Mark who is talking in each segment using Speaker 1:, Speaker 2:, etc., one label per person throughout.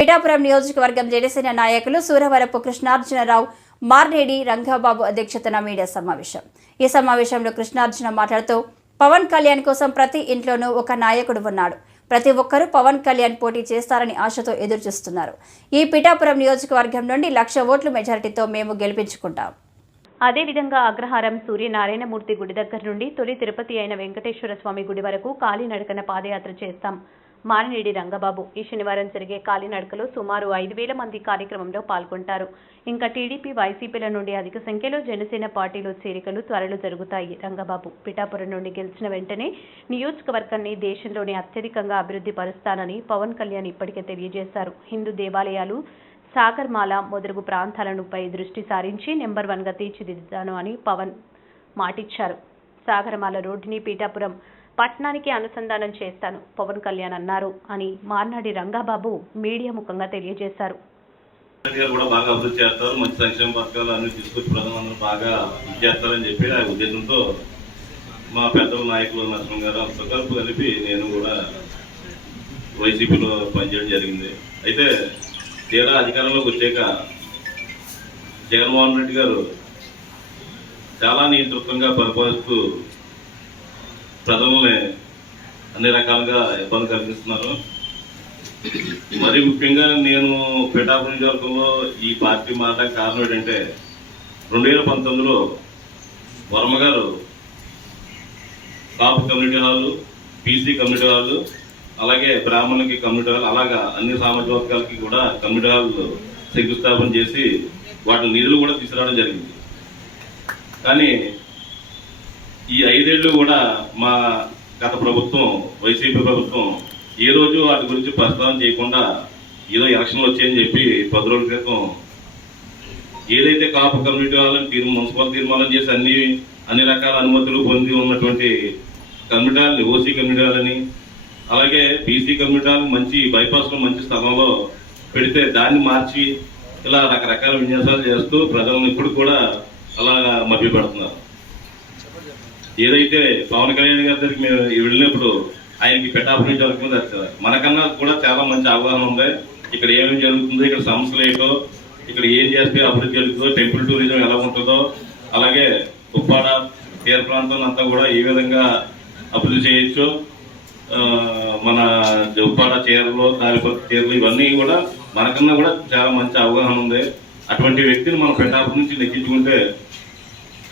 Speaker 1: పిఠాపురం నియోజకవర్గం జనసేన నాయకులు సూరవరపు కృష్ణార్జునరావు మార్నేడి రంగాబాబు అధ్యక్షతన మీడియా సమావేశం. ఈ సమావేశంలో కృష్ణార్జున మాట్లాడుతూ పవన్ కళ్యాణ్ కోసం ప్రతి ఇంట్లోనూ ఒక నాయకుడు ఉన్నాడు. ప్రతి ఒక్కరూ పవన్ కళ్యాణ్ పోటీ చేస్తారని ఆశతో ఎదురుచూస్తున్నారు. ఈ పిఠాపురం నియోజకవర్గం నుండి లక్ష ఓట్ల మెజారిటీతో మేము గెలిపించుకుంటాం.
Speaker 2: అదేవిధంగా అగ్రహారం సూర్యనారాయణమూర్తి గుడి దగ్గర నుండి తొలి తిరుపతి అయిన వెంకటేశ్వర స్వామి గుడి వరకు కాలినడకన పాదయాత్ర చేస్తాం. మారనేడి రంగబాబు. ఈ శనివారం జరిగే కాలినడకలో సుమారు ఐదు వేల మంది కార్యక్రమంలో పాల్గొంటారు. ఇంకా టీడీపీ వైసీపీల నుండి అధిక సంఖ్యలో జనసేన పార్టీలో చేరికలు త్వరలో జరుగుతాయి. రంగబాబు పిఠాపురం నుండి గెలిచిన వెంటనే నియోజకవర్గాన్ని దేశంలోనే అత్యధికంగా అభివృద్ధి పరుస్తానని పవన్ కళ్యాణ్ ఇప్పటికే తెలియజేశారు. హిందూ దేవాలయాలు సాగర్మాల మొదలగు ప్రాంతాలనుపై దృష్టి సారించి నెంబర్ వన్గా తీర్చిదిద్దాను అని పవన్ మాటిచ్చారు. సాగరమాల రోడ్డుని పీఠాపురం పట్టణానికి అనుసంధానం చేస్తాను పవన్ కళ్యాణ్ అన్నారు అని మార్నాడి రంగాబాబు మీడియా ముఖంగా తెలియజేశారు.
Speaker 3: కూడా బాగా అభివృద్ధి చేస్తారు మంచి సంక్షేమ పథకాలు అన్ని తీసుకొచ్చి ప్రజలందరూ బాగా ఇది చేస్తారని చెప్పి ఆ ఉద్దేశంతో మా పెద్దల నాయకులు నరసింహ గారు అంత కలిపి కలిపి నేను కూడా వైసీపీలో పనిచేయడం జరిగింది. అయితే తీరా అధికారంలోకి వచ్చాక జగన్మోహన్ రెడ్డి గారు చాలా నియంతృత్వంగా పరిపాలిస్తూ ప్రజల్ని అన్ని రకాలుగా ఇబ్బంది కలిగిస్తున్నారు. మరి ముఖ్యంగా నేను పిఠాపురం నియోజకవర్గంలో ఈ పార్టీ మారడానికి కారణం ఏంటంటే రెండు వేల పంతొమ్మిదిలో వర్మ గారు Kapu community hall BC community hall అలాగే బ్రాహ్మణులకి కమ్యూనిటీ హాల్ అలాగా అన్ని సామాజిక వర్గాలకి కూడా కమ్యూనిటీ హాల్ శంకుస్థాపన చేసి వాటి నిధులు కూడా తీసుకురావడం జరిగింది. కానీ ఈ ఐదేళ్ళు కూడా మా గత ప్రభుత్వం వైసీపీ ప్రభుత్వం ఏ రోజు వాటి గురించి ప్రస్తావన చేయకుండా ఏదో ఎలక్షన్లు వచ్చాయని చెప్పి పది రోజుల క్రితం ఏదైతే కాపు కమ్యూనిటీ వాళ్ళని తీర్మా మున్సిపల్ తీర్మానం చేసి అన్ని అన్ని రకాల అనుమతులు పొంది ఉన్నటువంటి కమ్యూనిటీ ఓసీ కమ్యూనిటీ వాళ్ళని అలాగే బీసీ కమ్యూనిటీ మంచి బైపాస్లో మంచి స్థలంలో పెడితే దాన్ని మార్చి ఇలా రకరకాల విన్యాసాలు చేస్తూ ప్రజలను ఇప్పుడు కూడా అలా మభ్యపెడుతున్నారు. ఏదైతే పవన్ కళ్యాణ్ గారి దగ్గరికి మేము వెళ్ళినప్పుడు ఆయనకి పెట్టాపురం జరుగుతుంది వచ్చారు మనకన్నా కూడా చాలా మంచి అవగాహన ఉంది. ఇక్కడ ఏమేమి జరుగుతుందో ఇక్కడ సమస్యలు ఏంటో ఇక్కడ ఏం చేస్తే అభివృద్ధి జరుగుతుందో టెంపుల్ టూరిజం ఎలా ఉంటుందో అలాగే ఉప్పాడ తీర ప్రాంతం అంతా కూడా ఏ విధంగా అభివృద్ధి చేయొచ్చు మన ఉప్పాడ చీరలు దారిపత్రి చీరలు ఇవన్నీ కూడా మనకన్నా కూడా చాలా మంచి అవగాహన ఉంది. అటువంటి వ్యక్తిని మనం పెట్టాపు నుంచి లెక్కించుకుంటే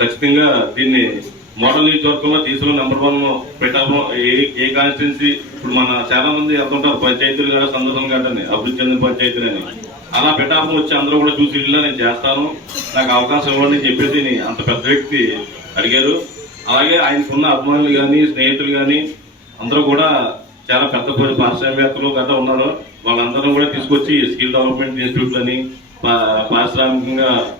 Speaker 3: ఖచ్చితంగా దీన్ని మోడల్ నియోజకవర్గంలో తీసుకుని నెంబర్ వన్ పెట్టాము. ఏ ఏ కాన్స్టిట్యున్సీ ఇప్పుడు మన చాలా మంది వెళ్తుంటారు. పంచాయతీలు కూడా సందర్భం కాదని అభివృద్ధి చెందిన పంచాయతీలని అని. అలా పెట్టాపం వచ్చి అందరూ కూడా చూసి ఇల్లు నేను చేస్తాను. నాకు అవకాశం ఇవ్వండి అని చెప్పేసి అంత పెద్ద వ్యక్తి అడిగారు. అలాగే ఆయనకున్న అభిమానులు కానీ స్నేహితులు కానీ అందరూ కూడా చాలా పెద్ద పరి పారిశ్రామికవేత్తలు గట్రా ఉన్నారు. వాళ్ళందరూ కూడా తీసుకొచ్చి స్కిల్ డెవలప్మెంట్ ఇన్స్టిట్యూట్ అని పా- పారిశ్రామికంగా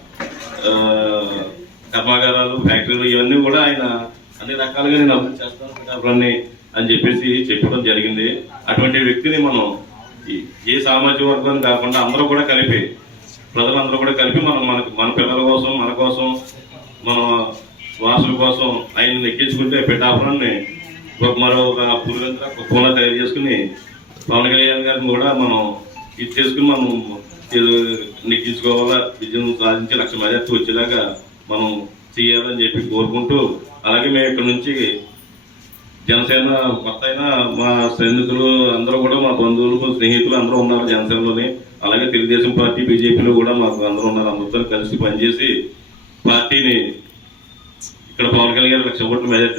Speaker 3: కర్మాగారాలు ఫ్యాక్టరీలు ఇవన్నీ కూడా ఆయన అన్ని రకాలుగా నేను అభివృద్ధి చేస్తాను పిఠాపురాన్ని అని చెప్పేసి చెప్పడం జరిగింది. అటువంటి వ్యక్తిని మనం ఏ సామాజిక వర్గాన్ని కాకుండా అందరూ కూడా కలిపి ప్రజలందరూ కూడా కలిపి మనం మనకు మన పిల్లల కోసం మన కోసం మన వాసుల కోసం ఆయన ఎక్కించుకుంటే పిఠాపురాన్ని మరో ఒక పులివెందుల కుప్పంలో తయారు చేసుకుని పవన్ కళ్యాణ్ గారిని కూడా మనం ఇది చేసుకుని మనం ఇది నెక్కించుకోవాలా విజయం సాధించి లక్ష మర్యాద వచ్చేలాగా మనం చేయాలని చెప్పి కోరుకుంటూ అలాగే మేము ఇక్కడ నుంచి జనసేన కొత్త అయినా మా సైనికులు అందరూ కూడా మా బంధువులు స్నేహితులు అందరూ ఉన్నారు జనసేనలోని. అలాగే తెలుగుదేశం పార్టీ బీజేపీలో కూడా మాకు అందరూ ఉన్నారు. అందరితో కలిసి పనిచేసి పార్టీని ఇక్కడ పవన్ కళ్యాణ్ లక్ష ఓట్ల మెజార్టీ